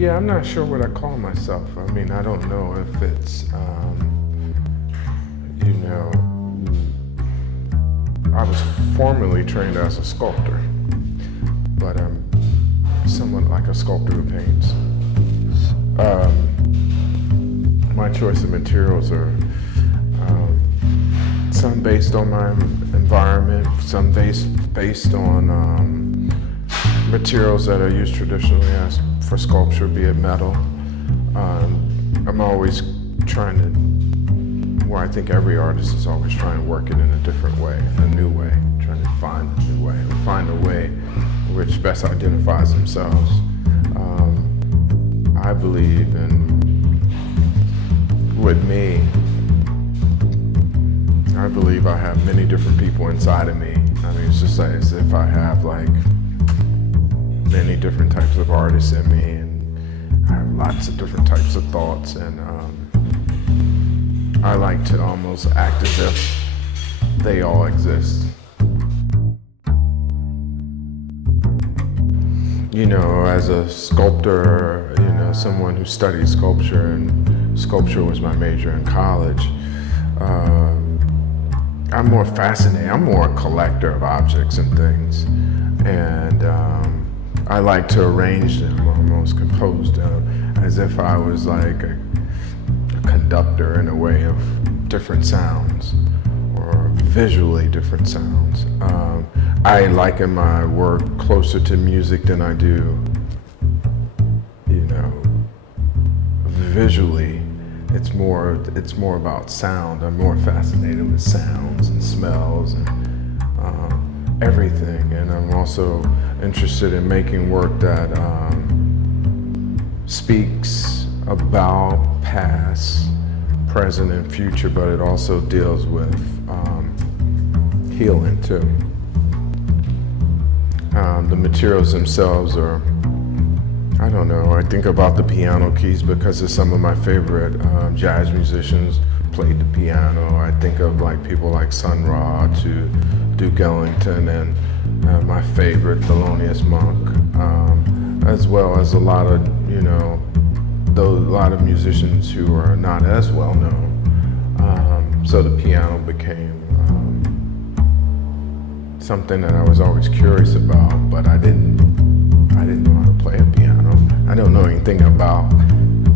Yeah, I'm not sure what I call myself. I mean, I don't know if it's, you know, I was formerly trained as a sculptor, but I'm somewhat like a sculptor who paints. My choice of materials are some based on my environment, some based on materials that are used traditionally as for sculpture, be it metal. I'm always trying to, well, I think every artist is always trying to work it in a different way, a new way, trying to find a new way, or find a way which best identifies themselves. I believe with me, I believe I have many different people inside of me. I mean, it's just like as if I have like many different types of artists in me, and I have lots of different types of thoughts, and I like to almost act as if they all exist. You know, as a sculptor, you know, someone who studied sculpture, and sculpture was my major in college, I'm more fascinated, I'm more a collector of objects and things. And I like to arrange them, almost compose them, as if I was like a conductor in a way of different sounds, or visually different sounds. I liken my work closer to music than I do, you know, visually. It's more about sound. I'm more fascinated with sounds and smells and everything. And I'm also interested in making work that speaks about past, present, and future, but it also deals with healing too. The materials themselves are, I don't know, I think about the piano keys because of some of my favorite jazz musicians played the piano. I think of like people like Sun Ra to Duke Ellington, and my favorite Thelonious Monk, as well as a lot of, you know, a lot of musicians who are not as well known. So the piano became something that I was always curious about, but I didn't know how to play a piano. I don't know anything about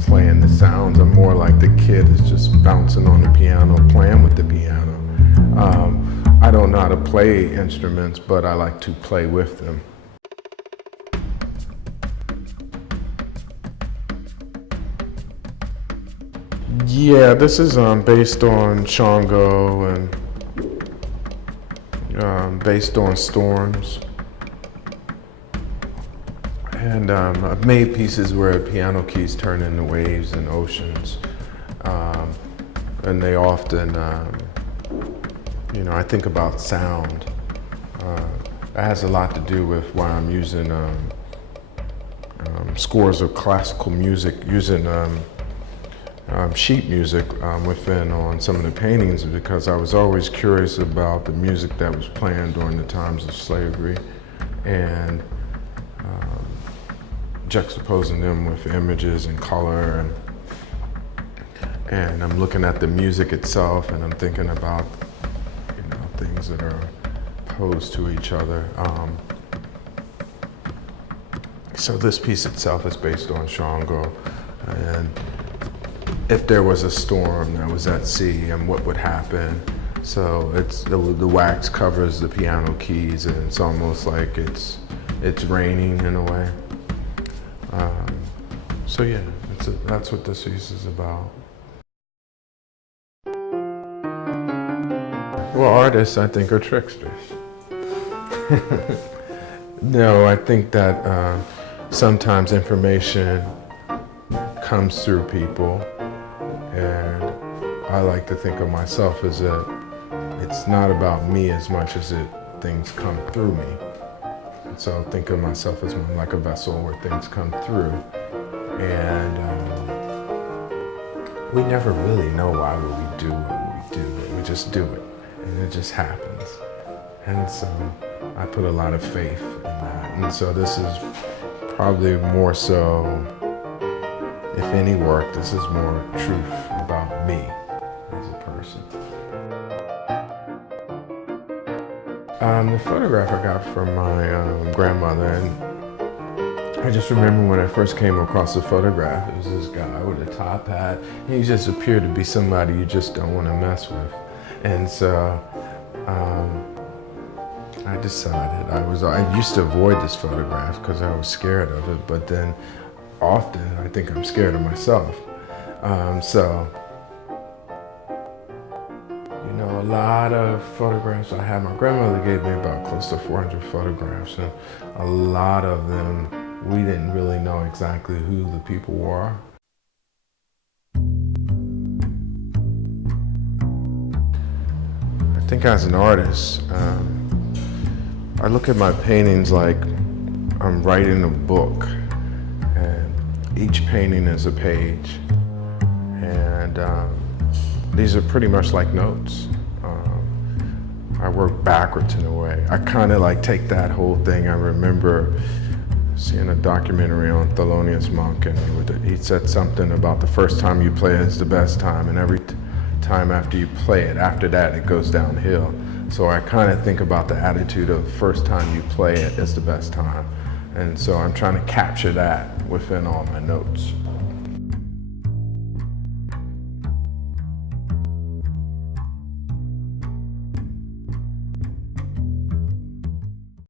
playing the sounds. I'm more like the kid that's just bouncing on the piano, playing with the piano. I don't know how to play instruments, but I like to play with them. Yeah, this is based on Shango and based on storms. And I've made pieces where piano keys turn into waves and oceans. And they often, you know, I think about sound. That has a lot to do with why I'm using scores of classical music, using sheet music within on some of the paintings, because I was always curious about the music that was playing during the times of slavery, and juxtaposing them with images and color, and I'm looking at the music itself, and I'm thinking about, you know, things that are opposed to each other. So this piece itself is based on Shango, and if there was a storm that was at sea, and what would happen. So it's the wax covers the piano keys, and it's almost like it's raining in a way. So yeah, that's what this piece is about. Well, artists, I think, are tricksters. No, I think that sometimes information comes through people, and I like to think of myself as it's not about me as much as things come through me. And so think of myself as more like a vessel where things come through. And we never really know why we do what we do. We just do it, and it just happens. And so I put a lot of faith in that. And so this is probably more so if any work, this is more truth about me as a person. The photograph I got from my grandmother, and I just remember when I first came across the photograph, it was this guy with a top hat, and he just appeared to be somebody you just don't want to mess with. And so I decided, I used to avoid this photograph because I was scared of it, but then often I think I'm scared of myself. A lot of photographs I had. My grandmother gave me about close to 400 photographs, and a lot of them, we didn't really know exactly who the people were. I think as an artist, I look at my paintings like I'm writing a book, and each painting is a page, and these are pretty much like notes. I work backwards in a way. I kind of like take that whole thing. I remember seeing a documentary on Thelonious Monk, and he said something about the first time you play it is the best time, and every time after you play it, after that it goes downhill. So I kind of think about the attitude of the first time you play it is the best time. And so I'm trying to capture that within all my notes.